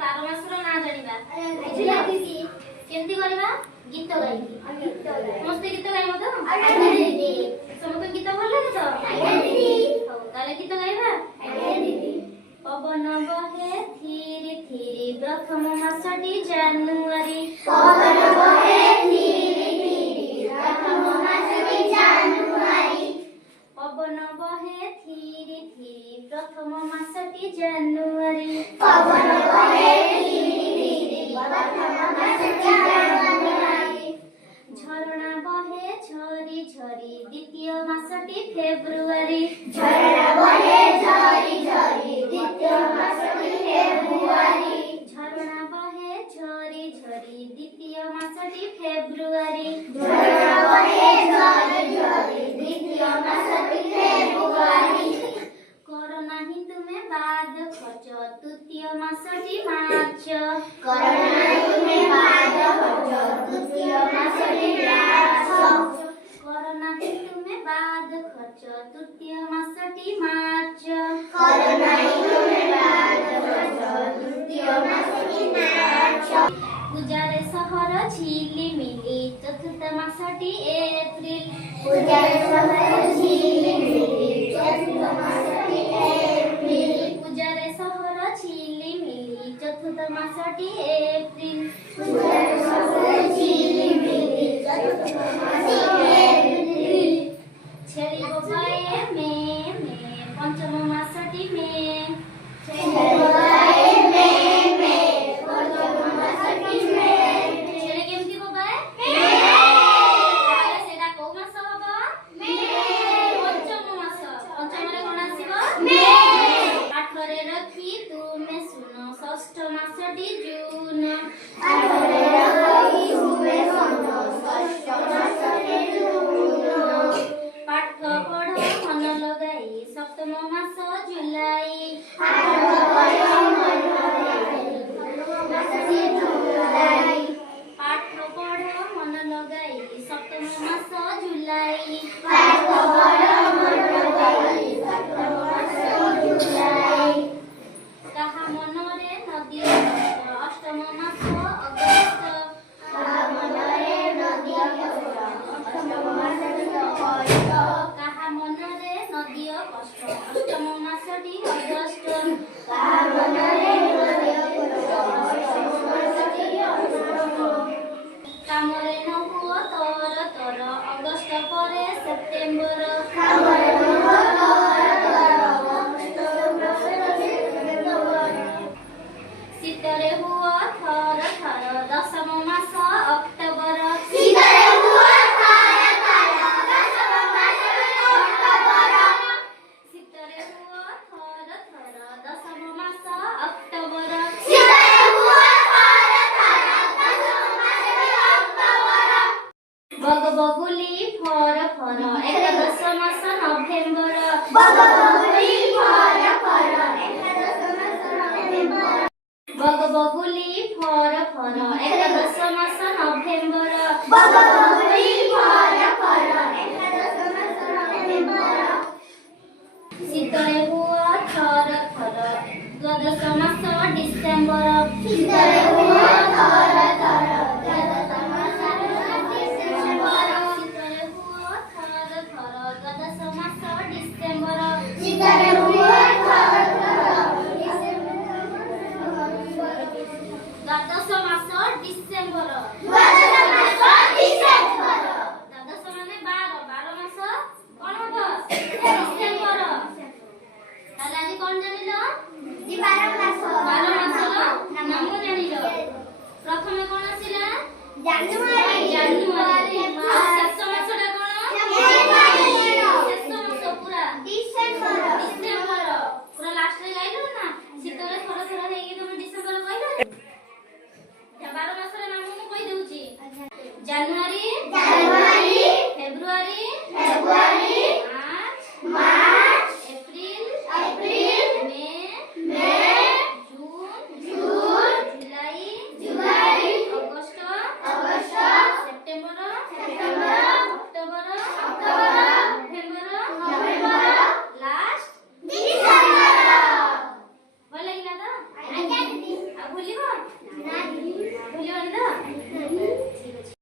12 ମାସର ନା ଜାଣିବା ବୁଝିଲା ଦିଦି କେମିତି କରିବା ଗୀତ ଗାଇକି ସମସ୍ତେ ଗୀତ ଗାଇବ ତ ଆଜ୍ଞା ଦିଦି ସମସ୍ତେ ଗୀତ ଭଲ ଲାଗେ ତ ଆଜ୍ଞା ଦିଦି ହଉ ତାହେଲେ ଗୀତ ଗାଇବା ଆଜ୍ଞା ଦିଦି पवन बहे धीरे धीरे प्रथम मासटी जानुआरी पवन बहे धीरे धीरे प्रथम मासटी जानुआरी पवन बहे धीरे धीरे प्रथम मासटी जानुआरी पवन बहे धीरे धीरे प्रथम मासटी जानुआरी झरणा बहे झरी झरी द्वितीय मासटी फेब्रुआरी झरणा बहे झरी झरी द्वितीय मासटी फेब्रुआरी झरणा बहे झरी झरी द्वितीय मासटी फेब्रुआरी झरणा बहे झरी झरी द्वितीय मासटी फेब्रुआरी करो नाही तुमे बाद खर्च तृतीय मासटी मार्च करो नाही तुमे बाद खर्च तृतीय मासटी मार्च करो नाही तुमे बाद खर्च तृतीय मासटी मार्च करो नाही तुमे बाद खर्च तृतीय मासटी मार्च पूजारे सहर झिलिमिली चतुर्थ मासटी एप्रिल पूजारे सहर झिलिमिली चतुर्थ मासटी एप्रिल पूजारे सहर झिलिमिली चतुर्थ मासटी एप्रिल पूजारे सहर झिलिमिली चतुर्थ मासटी एप्रिल छेली बोबाए मे पंचम मासटी मे छेली बोबाए मे पंचम मासटी मे छेली केमती बोबाए मे ताले सेटा को मास हबो मे पंचम मास पंचम रे कोन आसीबो मे आठरे रखी तुमे सुनो षष्ठ मासटी जून आठरे रखी तुमे सुनो षष्ठ मासटी जून पाठ पढ़ मन लगाई सप्तम मास जुलाई पाठ पढ़ मन लगाई मासटी जुलाई पाठ पढ़ मन लगाई सप्तम मास जुलाई पाठ पढ़ मन लगाई सप्तम मास जुलाई कहा मनरे नदी अष्टम मास अगस्त कहा मनरे नदी अष्टम मास अगस्त कहा मनरे नदी कष्ट अष्टम मासटी अगस्त कहा मनरे नदी कष्ट अष्टम मासटी अगस्त कामरे न हुओ तर तर अगस्त परे सेप्टेम्बर कामरे न हुओ तर अगस्त परे सेप्टेम्बर शीतरे हुओ थर थर दशम मास अक्टोबर शीतरे हुओ थर थर दशम मास अक्टोबर शीतरे हुओ थर थर दशम मास अक्टोबर शीतरे हुओ थर थर दशम मास अक्टोबर बगबगुली फर फर एकादश मास नभेम्बर बगबगुली फर फर एकादश मास नभेम्बर बगबगुली फर फर एकादश मास नभेम्बर बगबगुली फर फर एकादश मास नभेम्बर शीतरे हुओ थर थर द्वादश मास डिसेम्बर शीतरे हुओ थर थर द्वादश मास डिसेम्बर शीतरे हुओ थर थर द्वादश मास डिसेम्बर शीतरे हुओ थर थर द्वादश मास डिसेम्बर द्वादश मास डिसेम्बर द्वादश माने 12 मास कोन हबो डिसेम्बर ताले आज कोन जानिलो जी 12 मास नाम जानिलो प्रथमे कोन आसिला जानुआरी जानुआरी शेष मासटा कोन फेब्रुआरी शेष मास पूरा डिसेम्बर डिसेम्बर पूरा लास्ट रे गाइलो ना शीतरे थोड़ा थोड़ा हेगी तुम डिसेम्बर कहलो